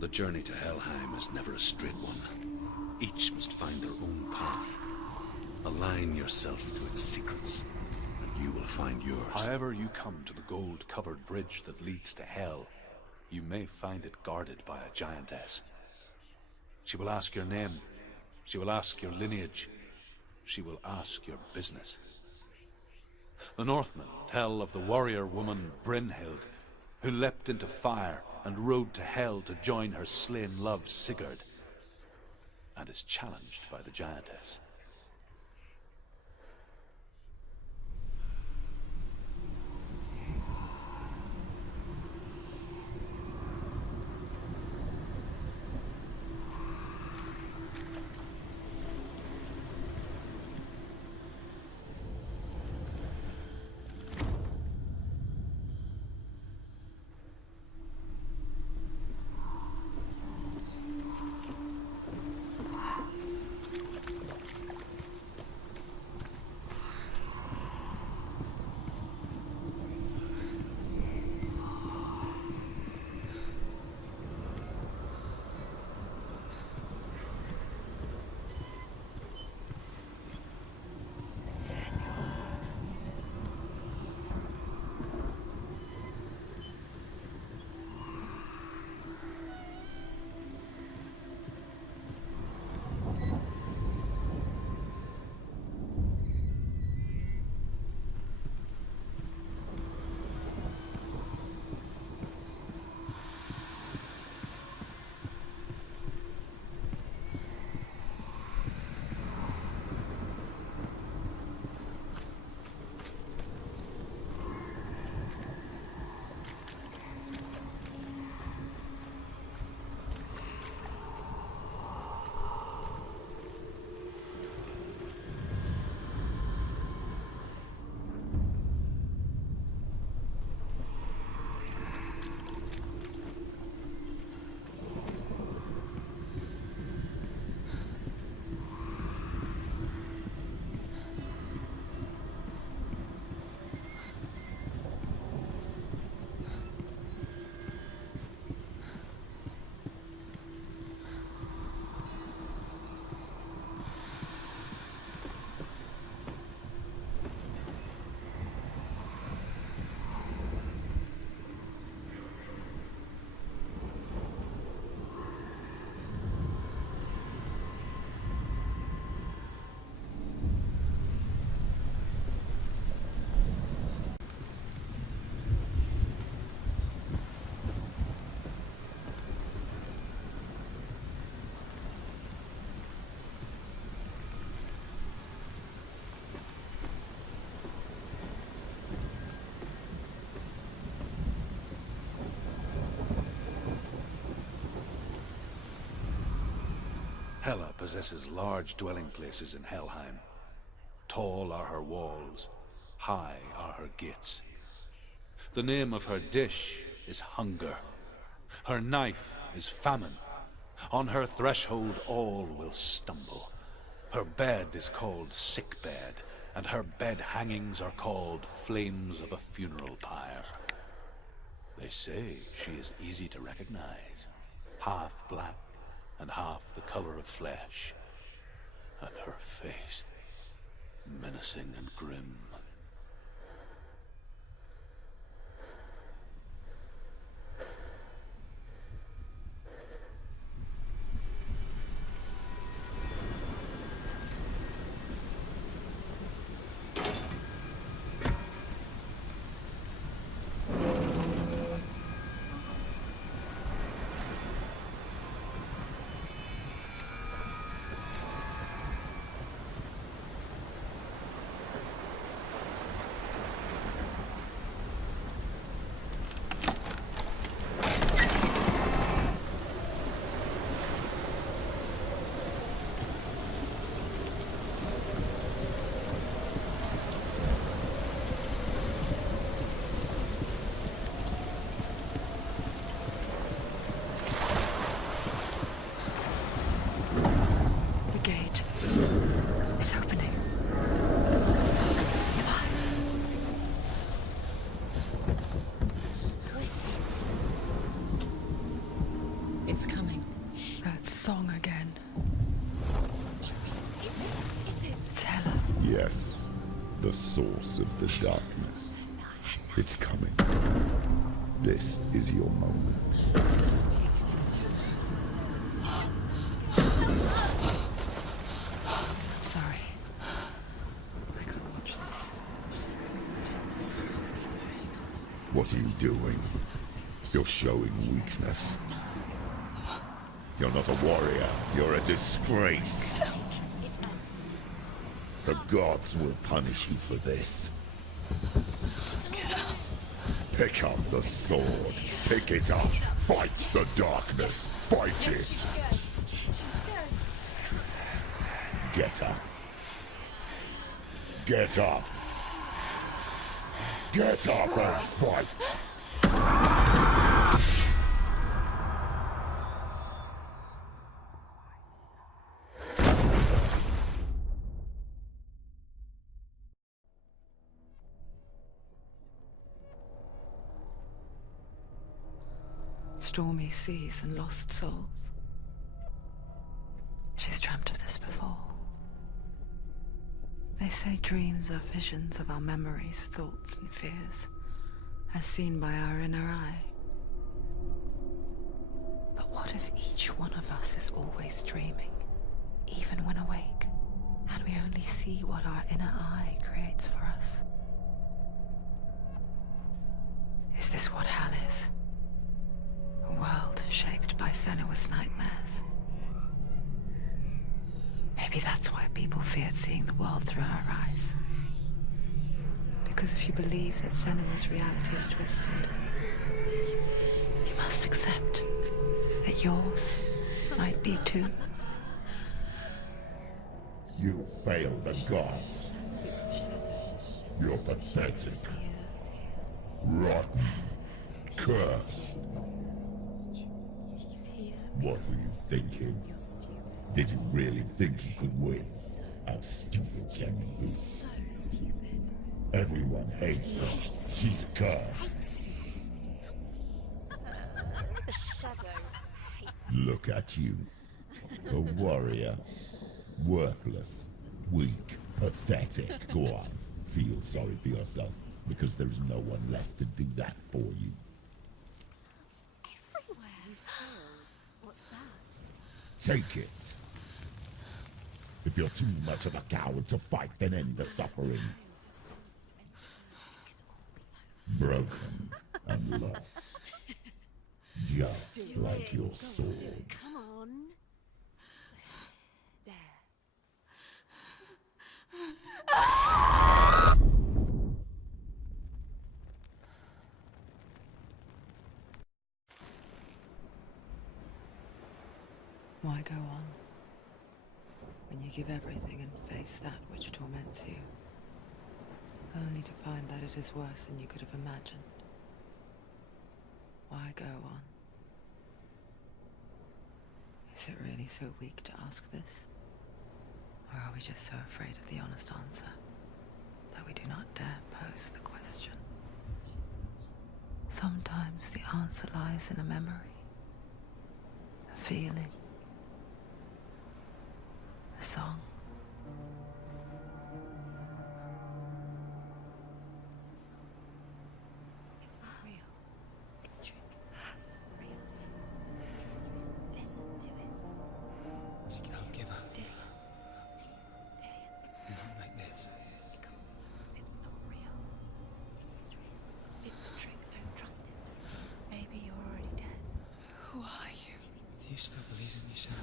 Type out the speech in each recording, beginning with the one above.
The journey to Helheim is never a straight one. Each must find their own path. Align yourself to its secrets, and you will find yours. However you come to the gold-covered bridge that leads to Hell, you may find it guarded by a giantess. She will ask your name. She will ask your lineage. She will ask your business. The Northmen tell of the warrior woman Brynhild, who leapt into fire and rode to Hell to join her slain love Sigurd, and is challenged by the giantess. Hela possesses large dwelling places in Helheim. Tall are her walls, high are her gates. The name of her dish is hunger. Her knife is famine. On her threshold all will stumble. Her bed is called sick bed, and her bed hangings are called flames of a funeral pyre. They say she is easy to recognize, half black and half the color of flesh, and her face menacing and grim. song again. Is it? It's Hela. Yes, the source of the darkness. It's coming. This is your moment. I'm sorry. I can't watch this. What are you doing? You're showing weakness. You're not a warrior. You're a disgrace. The gods will punish you for this. Pick up the sword. Pick it up. Fight the darkness. Fight it. Get up. Get up. Get up and fight. Stormy seas and lost souls. She's dreamt of this before. They say dreams are visions of our memories, thoughts and fears, as seen by our inner eye. But what if each one of us is always dreaming, even when awake, and we only see what our inner eye creates for us? Is this what hell is? A world shaped by Senua's nightmares. Maybe that's why people feared seeing the world through her eyes. Because if you believe that Senua's reality is twisted, you must accept that yours might be too. You failed the gods. You're pathetic. Rotten. Cursed. What were you thinking? Did you really think you could win? How stupid can you be? So stupid. Everyone hates her. She's cursed. The shadow hates. Look at you. A warrior. Worthless. Weak. Pathetic. Go on. Feel sorry for yourself, because there is no one left to do that for you. Everywhere. You failed. What's that? Take it. If you're too much of a coward to fight, then end the suffering. Broken and lost. Just like your sword. Come on. There. Why go on when you give everything and face that which torments you, only to find that it is worse than you could have imagined? Why go on? Is it really so weak to ask this? Or are we just so afraid of the honest answer that we do not dare pose the question? Sometimes the answer lies in a memory, a feeling, a song. It's not real. It's a trick. It's not real. It's real. Listen to it. Don't give up. Dillian. It's Not like this. It's not real. It's real. It's a trick. Don't trust it. Maybe you're already dead. Who are you? Do you still believe in yourself?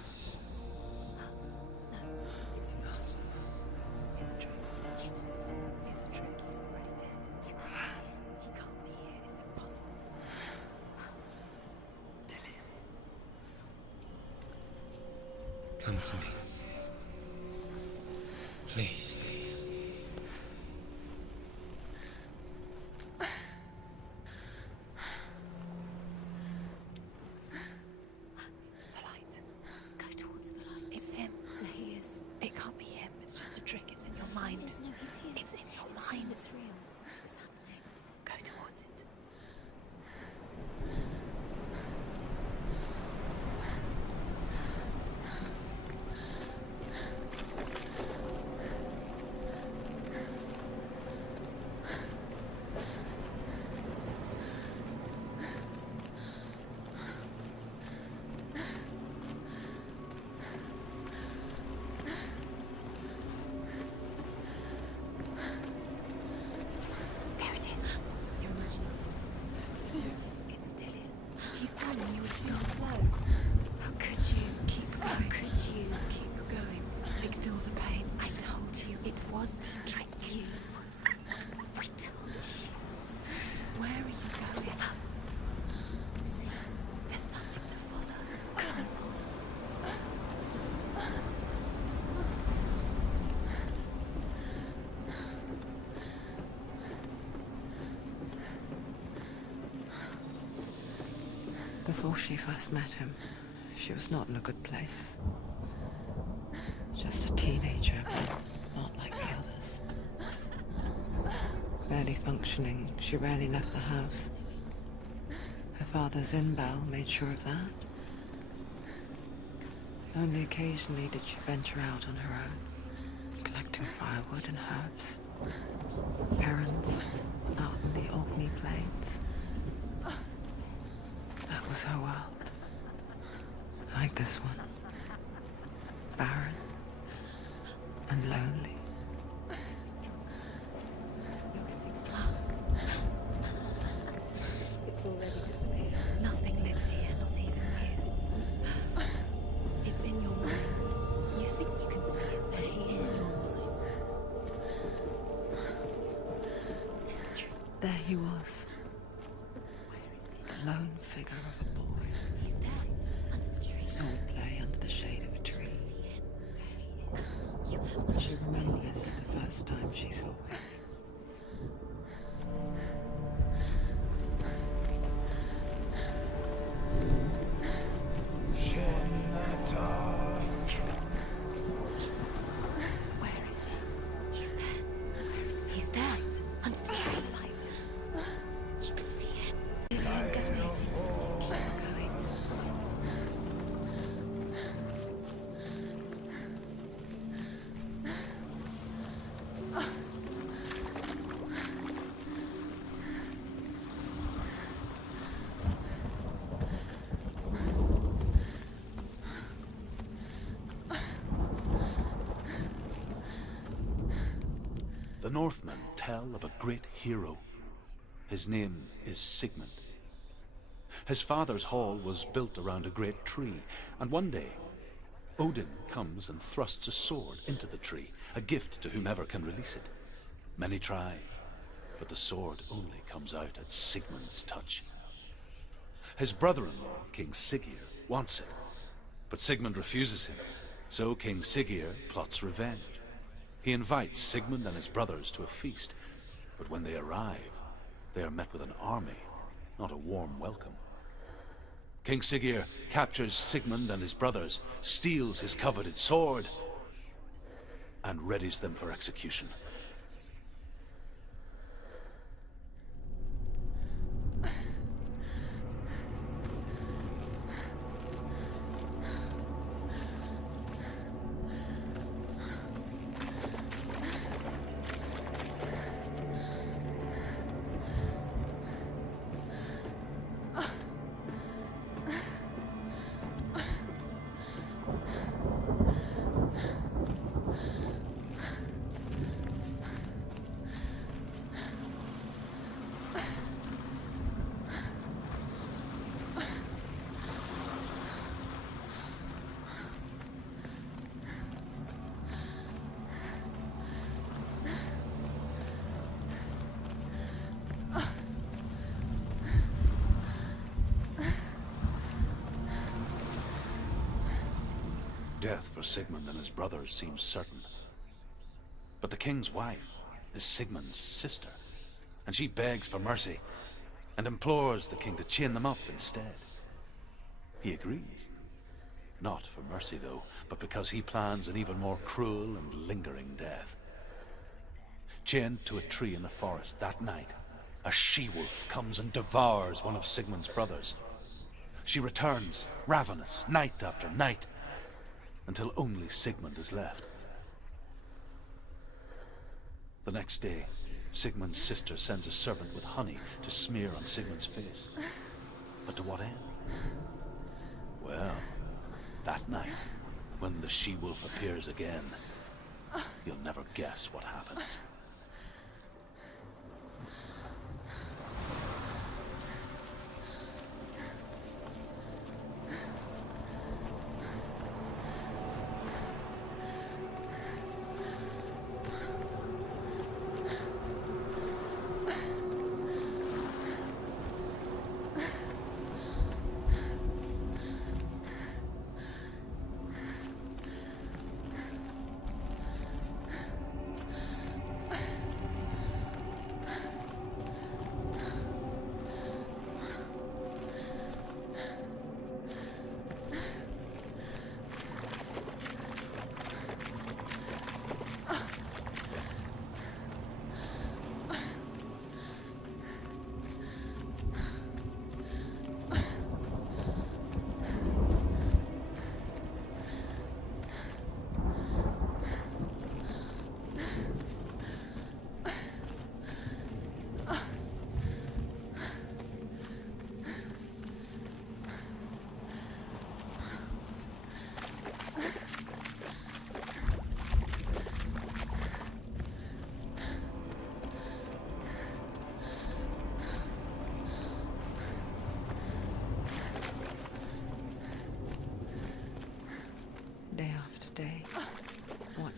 No, it's not. It's a trick. It's a trick. He's already dead. He can't be here. It's impossible. Dillian. Come to me. Please. The light. Go towards the light. It's him. There he is. It can't be him. It's just a trick. It's in your mind. No, he's here. It's in your mind. It's real. It's happening. Go towards it. Before she first met him, she was not in a good place. Just a teenager, but not like the others. Barely functioning, she rarely left the house. Her father's in-bell made sure of that. Only occasionally did she venture out on her own, collecting firewood and herbs. Errands out in the Orkney Plains. That was her world. Like this one. Barren and lonely. It's already disappeared. Nothing lives here, not even you. It's in your mind. You think you can see it, but it's in your mind. There he was. The lone figure of a boy. He's there, under the tree. Swordplay under the shade of a tree. You have to. She remembers the first time she saw him. Where is he? He's there. Where is he? He's there, under the tree. You can see him. Keep going. The Northmen tell of a great hero. His name is Sigmund. His father's hall was built around a great tree, and one day, Odin comes and thrusts a sword into the tree, a gift to whomever can release it. Many try, but the sword only comes out at Sigmund's touch. His brother-in-law, King Siggeir, wants it, but Sigmund refuses him, so King Siggeir plots revenge. He invites Sigmund and his brothers to a feast, but when they arrive, they are met with an army, not a warm welcome. King Siggeir captures Sigmund and his brothers, steals his coveted sword, and readies them for execution. Death for Sigmund and his brothers seems certain. But the king's wife is Sigmund's sister, and she begs for mercy and implores the king to chain them up instead. He agrees. Not for mercy, though, but because he plans an even more cruel and lingering death. Chained to a tree in the forest that night, a she-wolf comes and devours one of Sigmund's brothers. She returns, ravenous, night after night, until only Sigmund is left. The next day, Sigmund's sister sends a servant with honey to smear on Sigmund's face. But to what end? Well, that night, when the she-wolf appears again, you'll never guess what happens.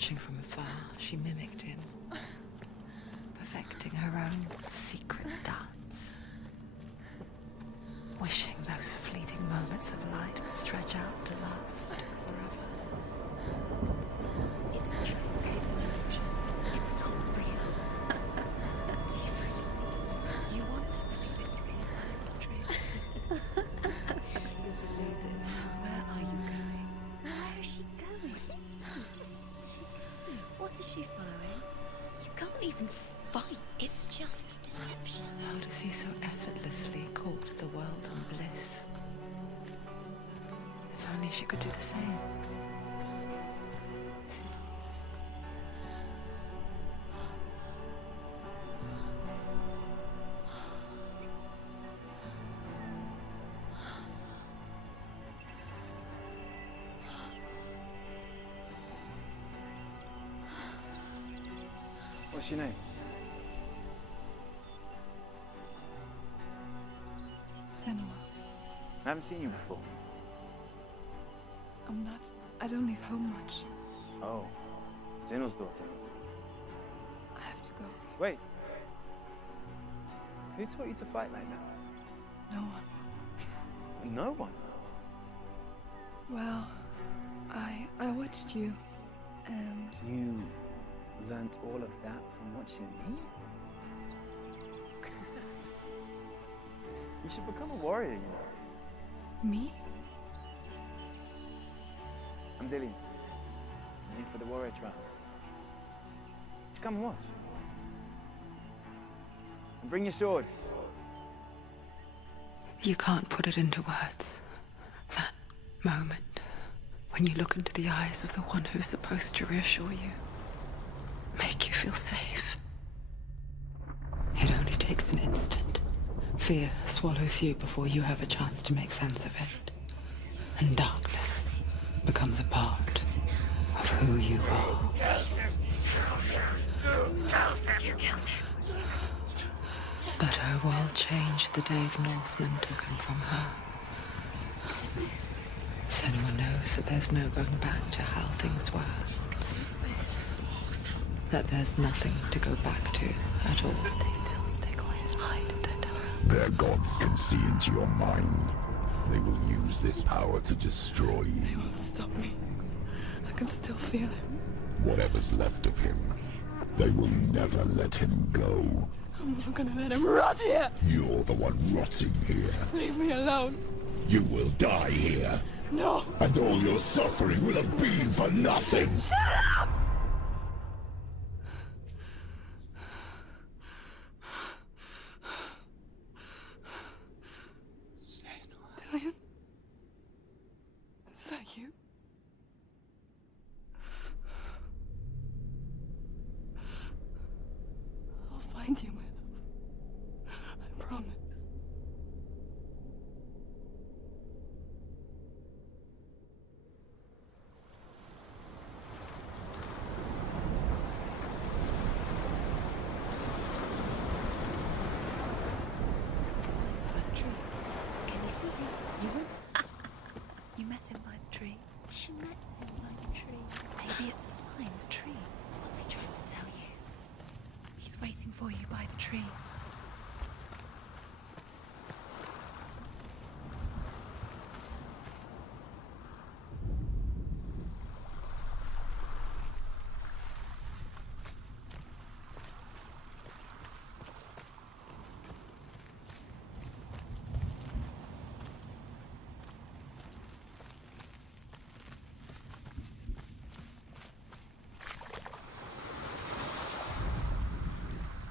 Watching from afar, she mimicked him, perfecting her own secret dance. Wishing those fleeting moments of light would stretch out to last forever. It's a trick. It's an illusion. It's not real. Do you really want it? You want to believe it's real and it's a trick. You're deluded. Where are you going? Where is she going? What is she following? You can't even fight. It's just deception. How does he so effortlessly court the world and bliss? If only she could do the same. What's your name? Senua. I haven't seen you before. I don't leave home much. Oh, Zenua's daughter. I have to go. Wait. Who taught you to fight like that? No one. No one? Well, I watched you, and You learnt all of that from watching me? You should become a warrior, you know. me? I'm Dillian. I'm here for the warrior trials. Just come and watch. And bring your sword. You can't put it into words. That moment when you look into the eyes of the one who's supposed to reassure you, make you feel safe. It only takes an instant. Fear swallows you before you have a chance to make sense of it. And darkness becomes a part of who you are. You killed him. But her world changed the day the Northmen took him from her. Senua knows that there's no going back to how things were. That there's nothing to go back to at all. Stay still, stay quiet, hide, don't tell her. Their gods can see into your mind. They will use this power to destroy you. They won't stop me. I can still feel him. Whatever's left of him, they will never let him go. I'm not gonna let him rot here. You're the one rotting here. Leave me alone. You will die here. No. And all your suffering will have been for nothing. Shut up! Dillian? Is that you? I'll find you, my love. I promise. Can you see him? You won't. You met him by the tree. She met him by the tree. Maybe it's a sign, the tree. What's he trying to tell you? He's waiting for you by the tree.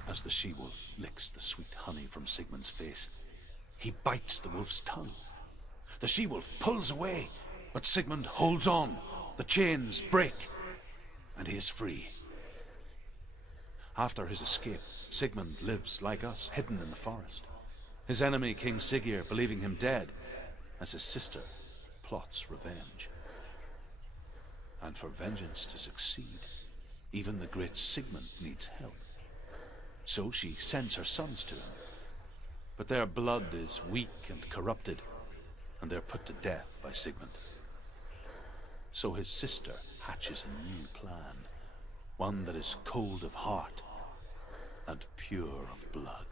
As the she-wolf licks the sweet honey from Sigmund's face, he bites the wolf's tongue. The she-wolf pulls away, but Sigmund holds on. The chains break, and he is free. After his escape, Sigmund lives like us, hidden in the forest. His enemy, King Siggeir, believing him dead, as his sister plots revenge. And for vengeance to succeed, even the great Sigmund needs help. So she sends her sons to him. But their blood is weak and corrupted, and they're put to death by Sigmund. So his sister hatches a new plan, one that is cold of heart and pure of blood.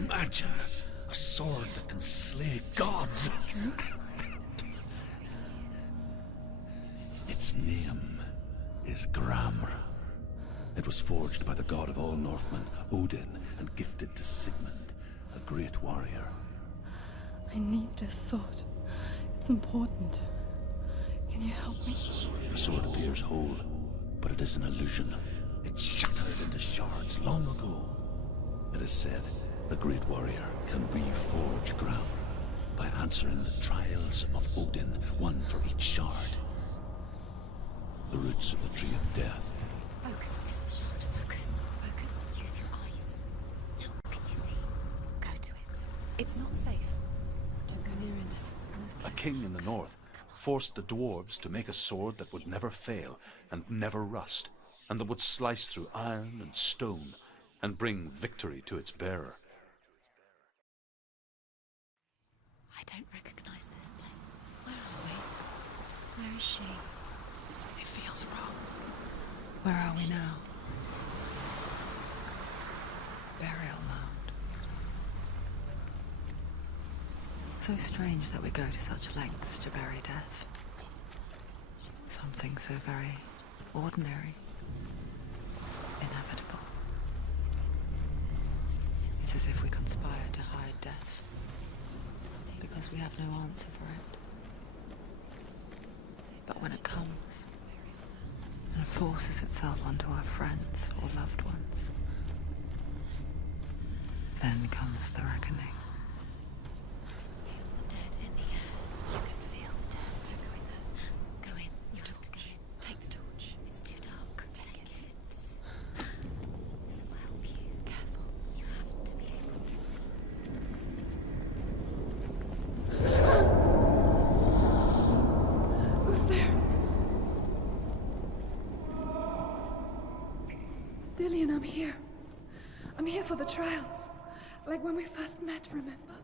Imagine a sword that can slay gods. Its name is Gramr. It was forged by the god of all Northmen, Odin, and gifted to Sigmund, a great warrior. I need this sword. It's important. Can you help me? The sword appears whole, but it is an illusion. It shattered into shards long ago. It is said a great warrior can reforge Gramr by answering the trials of Odin, one for each shard. The roots of the tree of death. Focus. Focus. Focus. Use your eyes. Now, what can you see? Go to it. It's not safe. Don't go near it. A king in the north forced the dwarves to make a sword that would never fail and never rust, and that would slice through iron and stone and bring victory to its bearer. I don't recognize this place. Where are we? Where is she? It feels wrong. Where are we now? Burial mound. So strange that we go to such lengths to bury death. Something so very ordinary, inevitable. It's as if we conspire to hide death, because we have no answer for it. But when it comes, and forces itself onto our friends or loved ones, then comes the reckoning. Dead in the air. You can feel dead. Don't go in there. Go in. You have to go in. Take the torch. It's too dark. Take it. This will help you. Careful. You have to be able to see. Who's there? Dillian, I'm here. I'm here for the trials. Like when we first met, remember?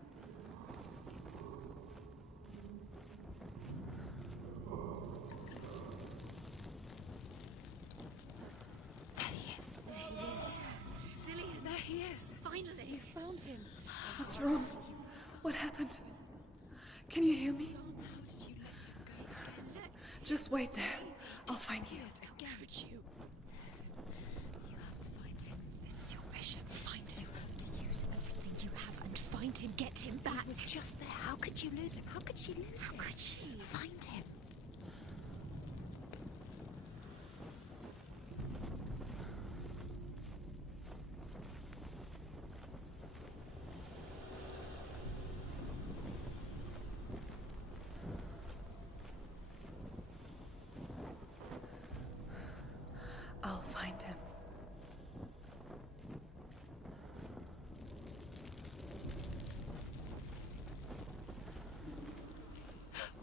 There he is. There he is. Dillian, there he is. Finally. You found him. What's wrong? What happened? Can you hear me? How did you let him go again? Just wait there. I'll find you. How could you? You have to find him. This is your mission. Find him. You have to use everything you have and find him. Get him back. He was just there. How could you lose him? How could she lose him? How could she? Find him. I'll find him.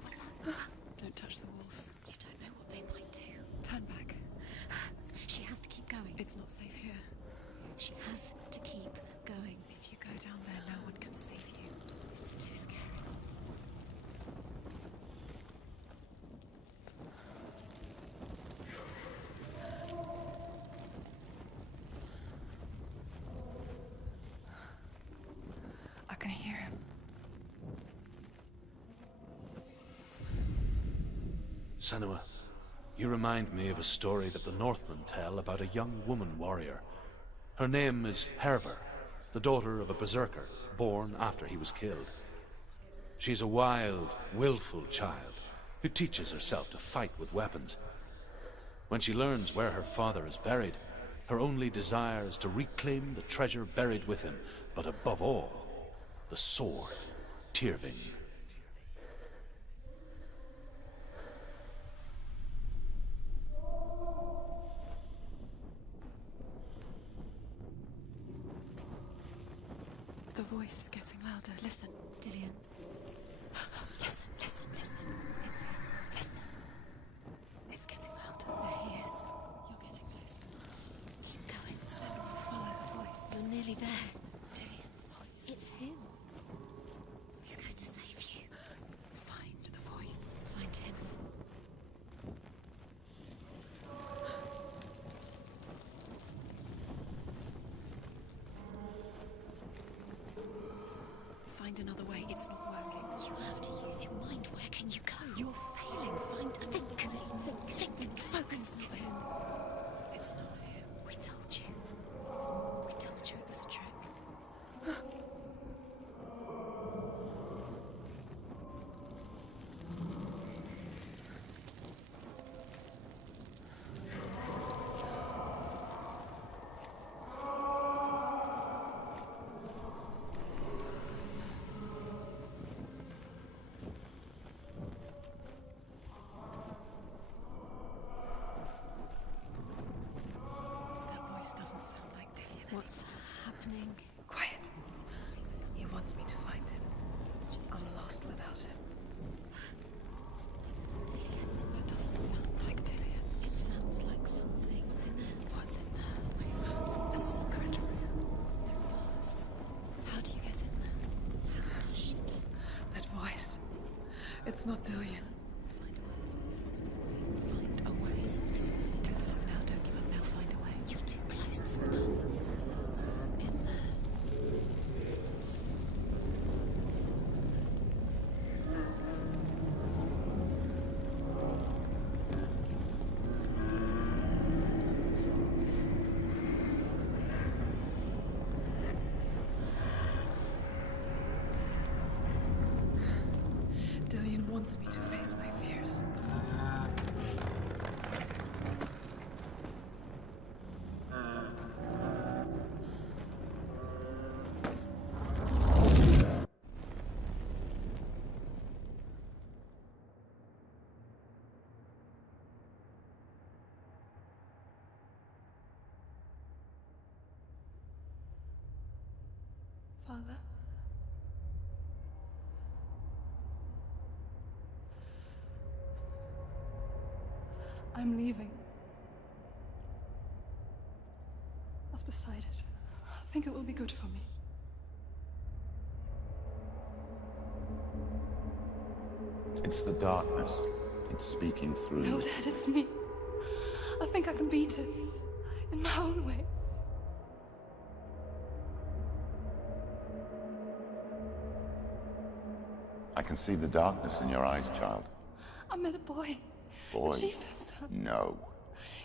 What's that? Don't keep going. If you go down there, no one can save you. It's too scary. I can hear him. Senua, you remind me of a story that the Northmen tell about a young woman warrior. Her name is Herver, the daughter of a berserker, born after he was killed. She's a wild, willful child who teaches herself to fight with weapons. When she learns where her father is buried, her only desire is to reclaim the treasure buried with him, but above all, the sword, Tyrving. The voice is getting louder. Listen, Dillian. Listen, listen, listen. It's him. Listen. It's getting louder. There he is. You're getting closer. Keep going. Senua, follow the voice. You're nearly there. Dillian's voice. It's him. He's going to save you. Find the voice. Find him. Find another way. It's not working. You have to use your mind. Where can you go? You're failing. Find a think. Focus. It's not him. It's not him. We told you. We told you it was a trick. Doesn't sound like Dillian. What's happening? Quiet. He wants me to find him. I'm lost without him. It's not Dillian. That doesn't sound like Dillian. It sounds like something. What's in there? What's in there? What is it? A secret room. There was. How do you get in there? How does she get there? That voice. It's not Dillian. Find a way. Find a way. There's always a way. Don't stop now. Don't give up now. Find a way. You're too close to stop. What's in there? Dillian wants me to face my fears. Father? I'm leaving. I've decided. I think it will be good for me. It's the darkness. It's speaking through No, you. Dad, it's me. I think I can beat it. In my own way. I can see the darkness in your eyes, child. I met a boy. Boy. The chieftain's son. No.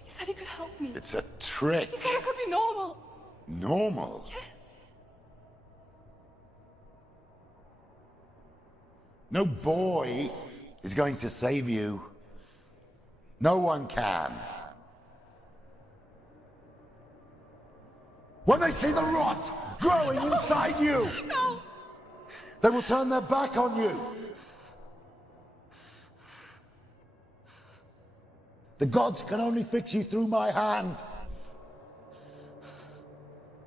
He said he could help me. It's a trick. He said I could be normal. Normal? Yes. No boy is going to save you. No one can. When they see the rot growing inside you, No! they will turn their back on you. The gods can only fix you through my hand.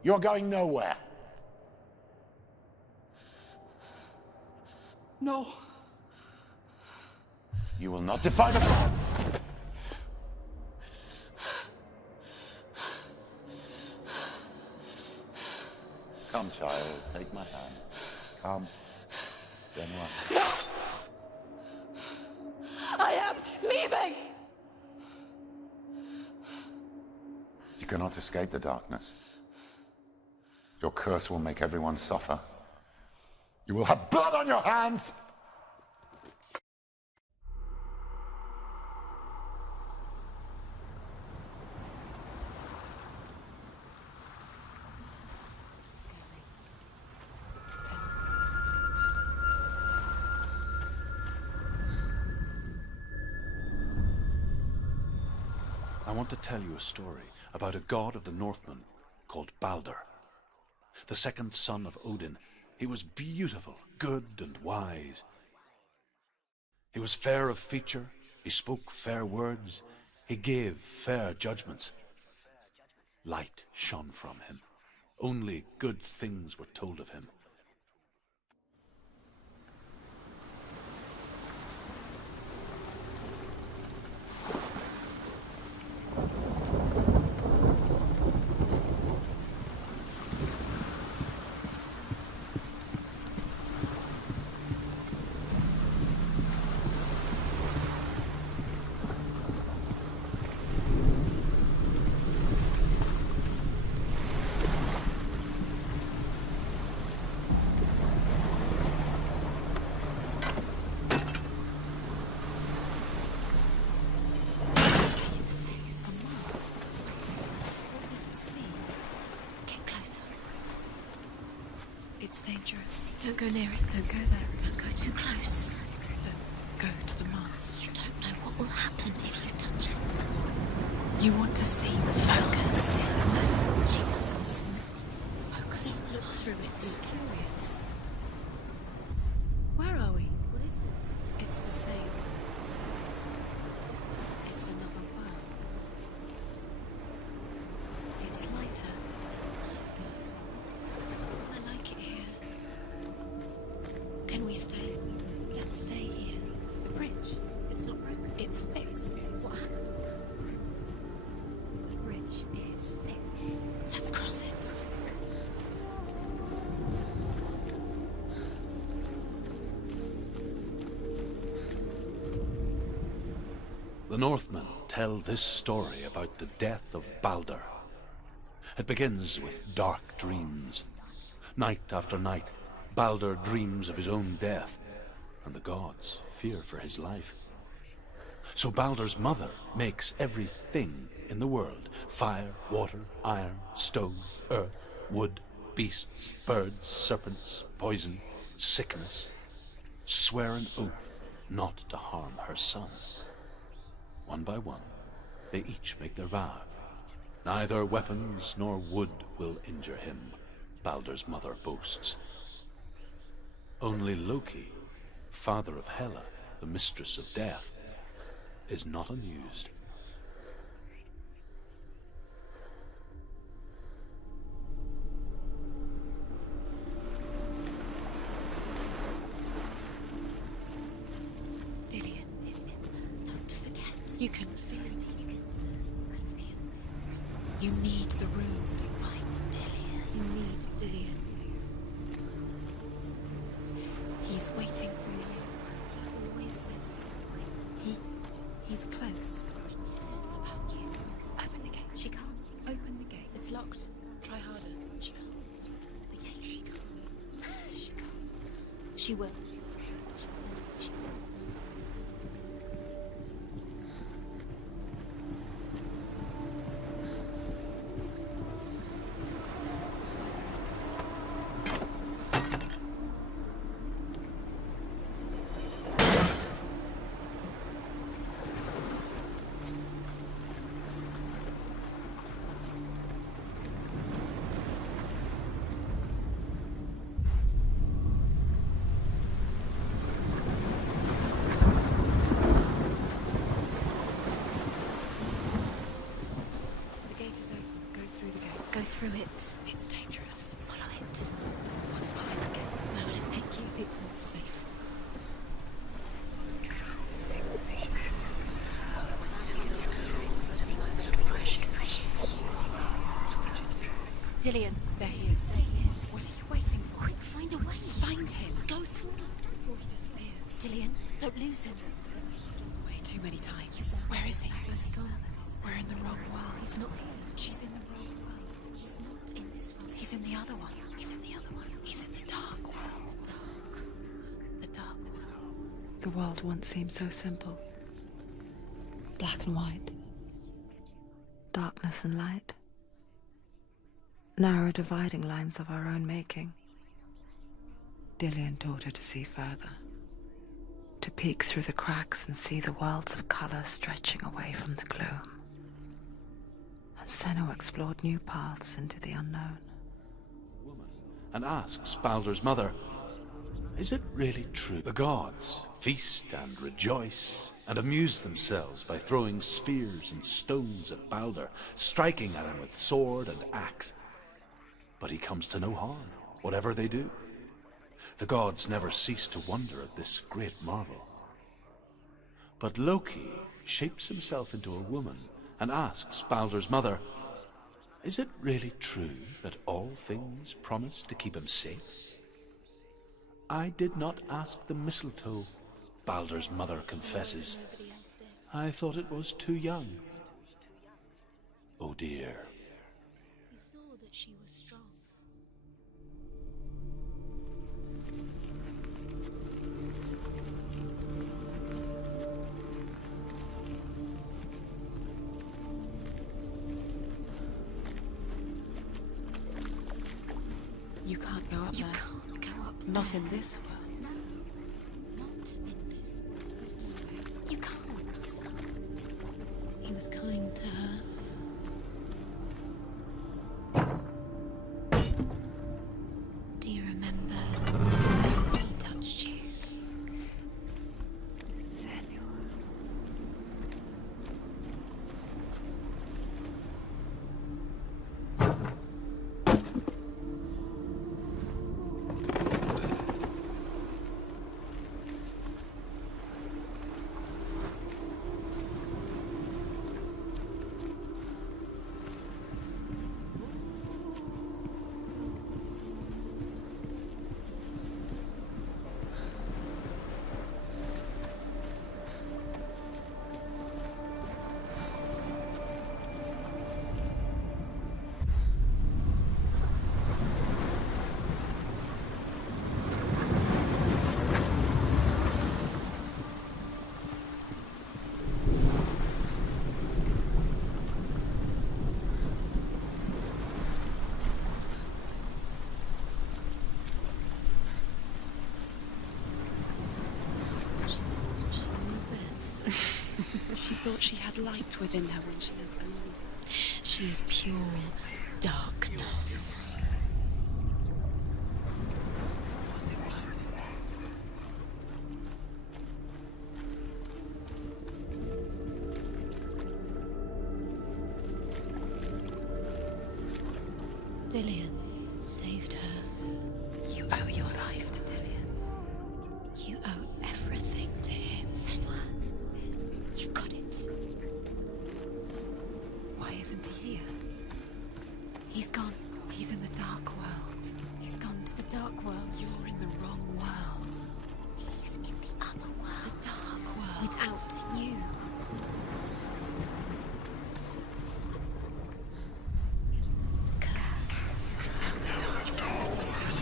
You're going nowhere. No. You will not defy the gods. Come, child, take my hand. Come. Senua. I am leaving! You cannot escape the darkness. Your curse will make everyone suffer. You will have blood on your hands! I want to tell you a story about a god of the Northmen called Balder. The second son of Odin, he was beautiful, good and wise. He was fair of feature, he spoke fair words, he gave fair judgments. Light shone from him. Only good things were told of him. It's dangerous. Don't go near it. Don't go there. Don't go too close. Don't go to the mast. You don't know what will happen if you touch it. You want to see. Focus. Focus. Look through it. I'm curious. Where are we? What is this? It's the same. It's another world. It's lighter. It's nicer. I like it here. Can we stay? Let's stay here. The bridge. It's not broken. It's fixed. What happened? The bridge is fixed. Let's cross it. The Northmen tell this story about the death of Balder. It begins with dark dreams. Night after night, Balder dreams of his own death, and the gods fear for his life. So Balder's mother makes everything in the world: fire, water, iron, stone, earth, wood, beasts, birds, serpents, poison, sickness. Swear an oath not to harm her son. One by one, they each make their vow. Neither weapons nor wood will injure him, Balder's mother boasts. Only Loki, father of Hela, the mistress of death, is not amused. Dillion is in there. Don't forget. You can feel it. You need the runes to fight Dillion. You need Dillion. He's waiting for you. He always said He's close. he cares about you. Open the gate. She can't. Open the gate. It's locked. Try harder. She can't. The gate. She can't. She can't. She will. She will. Go through it. It's dangerous. Follow it. What's behind the gate? Where will it take you? It's not safe. Dillion. There he is. There he is. What lose him. Way too many times. Where is he? Where's he gone? We're in the wrong world. He's not here. She's in the wrong world. He's not in this world. He's in the other one. He's in the other one. He's in the dark world. The dark world. The world once seemed so simple. Black and white. Darkness and light. Narrow dividing lines of our own making. Dillian taught her to see further. To peek through the cracks and see the worlds of color stretching away from the gloom. And Senua explored new paths into the unknown. And asks Baldur's mother, is it really true? The gods feast and rejoice and amuse themselves by throwing spears and stones at Baldur, striking at him with sword and axe. But he comes to no harm, whatever they do. The gods never cease to wonder at this great marvel. But Loki shapes himself into a woman and asks Baldur's mother, is it really true that all things promise to keep him safe? I did not ask the mistletoe, Baldur's mother confesses. I thought it was too young. Oh dear. He saw that she was strong. You can't go up there. You can't go up there. Not in this world. No, not in this world. You can't. He was kind to her. Do you remember when he touched you? Senua. She thought she had light within her when she was only. She is pure darkness. Dillian saved her. You owe your life to Dillian. You owe everything to him. Senua, you've got it. Why isn't he here? He's gone. He's in the dark world. He's gone to the dark world. You're in the wrong world. He's in the other world. The dark world. Without you. The curse. The darkness has been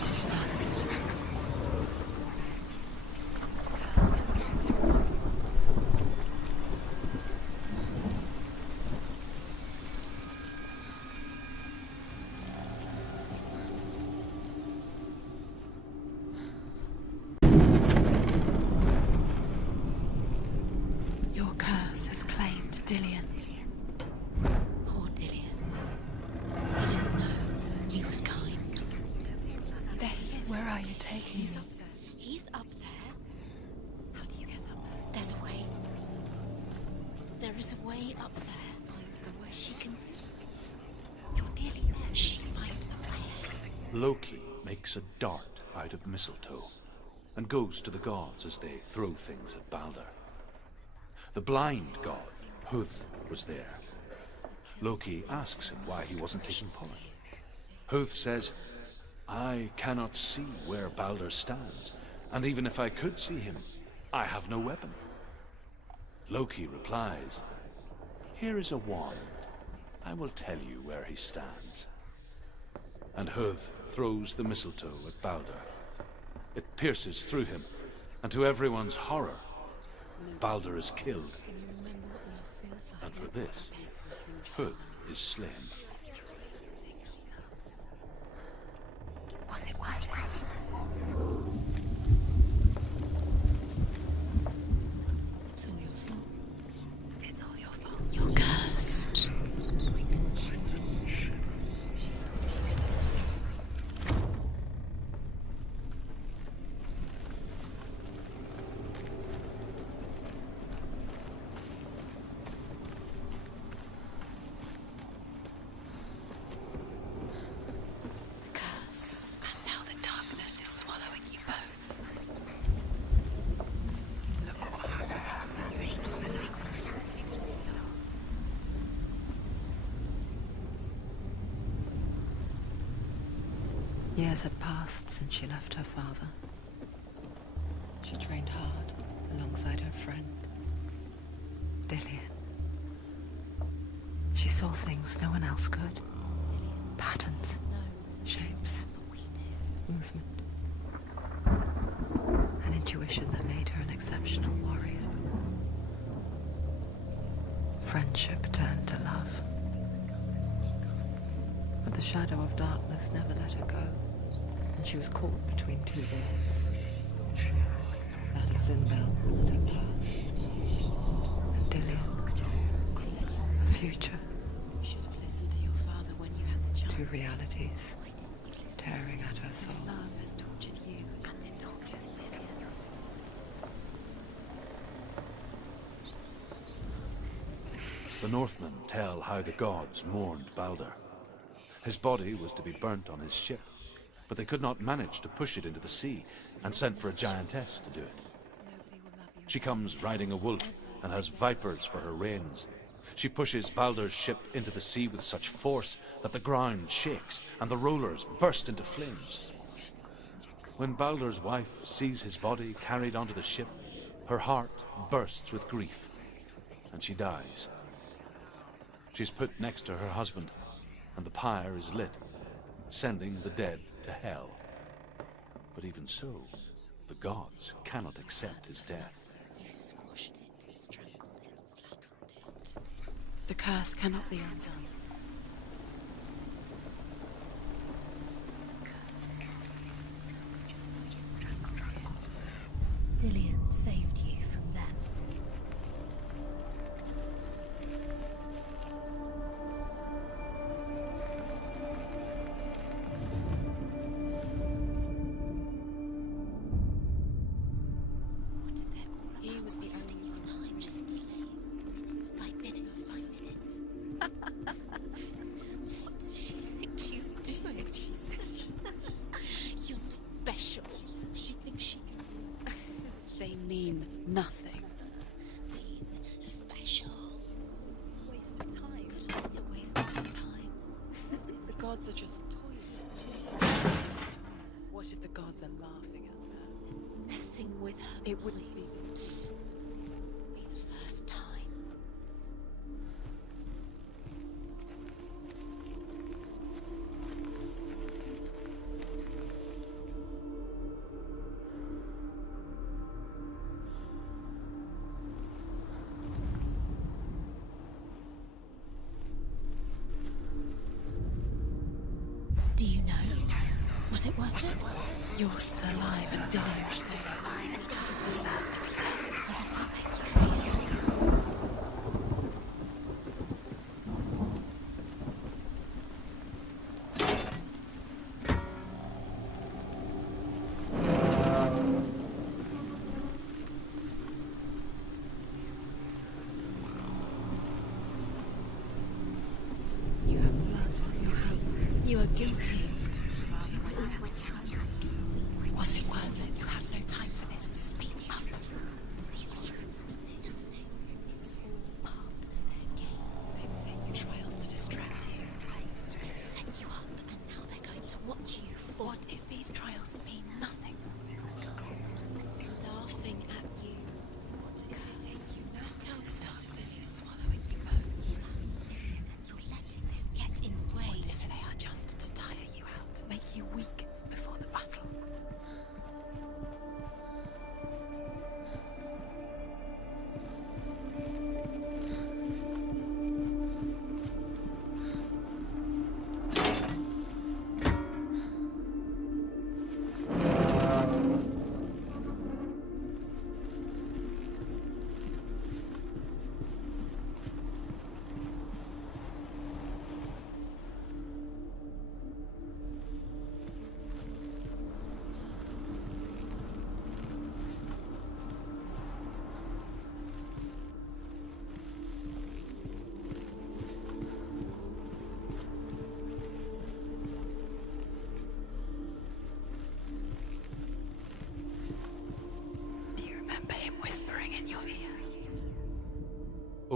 Your curse has claimed Dillian. poor Dillian. He didn't know. He was kind. There he is. Where are you taking He's me? up there. He's up there. How do you get up there? There's a way. There is a way up there. Find the way. She can do it. You're nearly there. She can find the way. Loki makes a dart out of mistletoe and goes to the gods as they throw things at Baldur. The blind god, Huth, was there. Loki asks him why he wasn't taking part. Huth says, I cannot see where Baldur stands, and even if I could see him, I have no weapon. Loki replies, "Here is a wand. I will tell you where he stands." And Höth throws the mistletoe at Balder. It pierces through him, and to everyone's horror, Balder is killed. And for this, Höth is slain. Was it worth it? It's all your fault. It's all your fault. You're cursed. The curse. And now the darkness is swallowing you both. Years had passed since she left her father. She trained hard alongside her friend, Dillian. She saw things no one else could. Patterns, shapes, movement. An intuition that made her an exceptional warrior. Friendship turned to love. But the shadow of darkness never let her go, and she was caught between two worlds. That of Zinbel and her past, and Dillian, future. You should have listened to your father when you had the chance. Two realities Why didn't you listen? tearing at her His soul. love has tortured you. And it tortures Dillian. The Northmen tell how the gods mourned Balder. His body was to be burnt on his ship, but they could not manage to push it into the sea, and sent for a giantess to do it. Nobody will love you. She comes riding a wolf and has vipers for her reins. She pushes Balder's ship into the sea with such force that the ground shakes and the rollers burst into flames. When Balder's wife sees his body carried onto the ship, her heart bursts with grief, and she dies. She's put next to her husband, and the pyre is lit, sending the dead to hell. But even so, the gods cannot accept his death. You squashed it, strangled it, flattened it. The curse cannot be undone. Dillian saved you from them. What if they're all He about was the wasting your time just delaying? By minute by minute. What does she think she's doing? You're special. She thinks she They mean nothing. is special. Waste of time. Could only a waste of time. What if the gods are just toys? What if the gods are laughing at her? Messing with her. It wouldn't be mind. this. Be the first time. Do you know? Was it worth it? You're still alive and Dillian's dead. He doesn't deserve to be dead. How does that make you feel? You have blood on your hands. You are guilty. Was it worth it? You have no time for this. Speak up. These rooms mean nothing.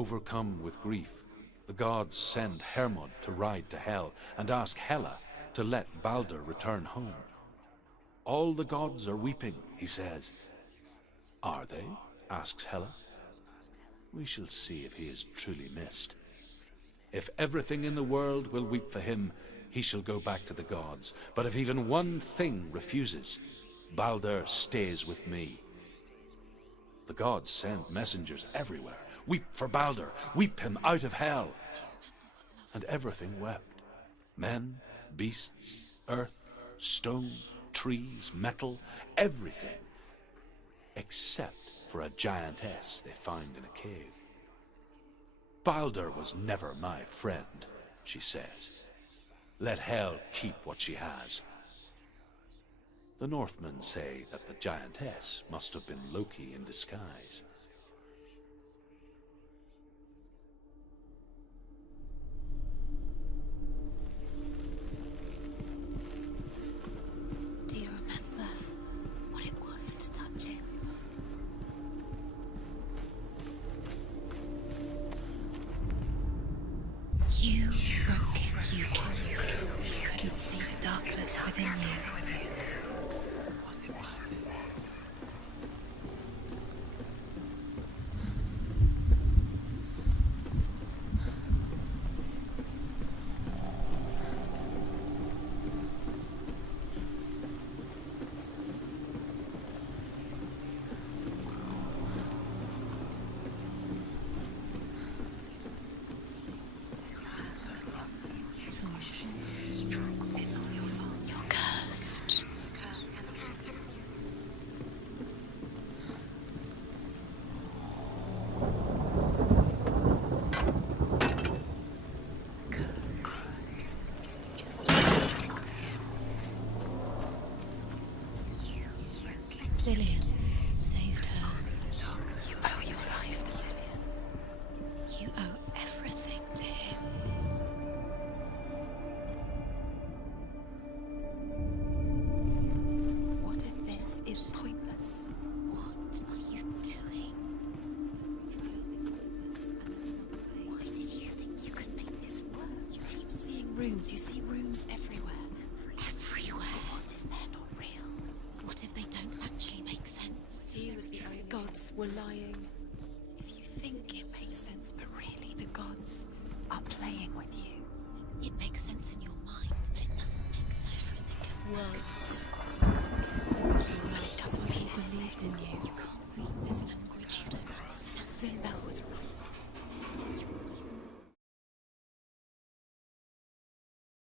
Overcome with grief, the gods send Hermod to ride to Hell and ask Hela to let Balder return home. All the gods are weeping, he says. Are they? Asks Hela. We shall see if he is truly missed. If everything in the world will weep for him, he shall go back to the gods. But if even one thing refuses, Balder stays with me. The gods send messengers everywhere. Weep for Balder, weep him out of Hell. And everything wept. Men, beasts, earth, stone, trees, metal, everything. Except for a giantess they find in a cave. Balder was never my friend, she says. Let Hel keep what she has. The Northmen say that the giantess must have been Loki in disguise. Do you remember what it was to touch him? You broke him, you killed him. He couldn't see the darkness within you. It's all your fault. You're cursed. Lillian saved her. You owe your life to Lillian. You owe everything to him. What if this is pointless? What are you doing? Why did you think you could make this work? You keep seeing runes. You see runes everywhere. Everywhere? What if they're not real? What if they don't actually make sense? He was the only gods were lying. If you think it makes sense, but really the gods are playing with you. It makes sense in your mind, but it doesn't make sense. Everything has Words